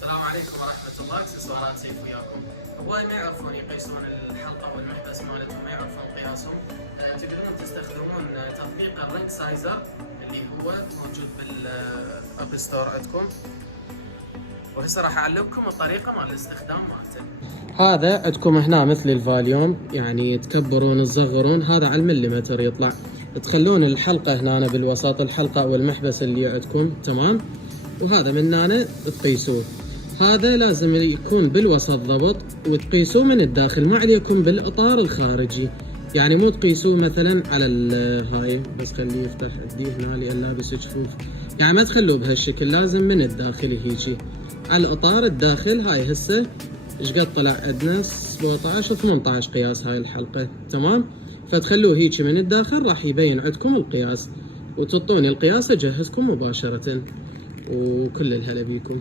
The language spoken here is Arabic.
السلام عليكم ورحمة الله. اكسسوارات سيف وياكم. هواي ما يعرفون يقيسون الحلقة والمحبس مالتهم، ما يعرفون قياسهم. تقدرون تستخدمون تطبيق الرينج سايزر اللي هو موجود بالاب ستور عندكم، وهسه راح اعلمكم الطريقة مال الاستخدام مالته. هذا عندكم هنا مثل الفاليوم، يعني تكبرون تصغرون، هذا على المليمتر يطلع. تخلون الحلقة هنا بالوسط، الحلقة والمحبس اللي عندكم تمام، وهذا من هنا تقيسوه. هذا لازم يكون بالوسط ضبط، وتقيسوه من الداخل، ما عليكم بالاطار الخارجي. يعني مو تقيسوه مثلا على هاي، بس خليه يفتح عندي هنا لان لابس جفوف، يعني ما تخلوه بهالشكل، لازم من الداخل هيجي على الاطار الداخل. هاي هسه ايش قد طلع عندنا؟ 17 18 قياس هاي الحلقة تمام. فتخلوه هيجي من الداخل، راح يبين عندكم القياس، وتعطوني القياس اجهزكم مباشرة. وكل الهلا بيكم.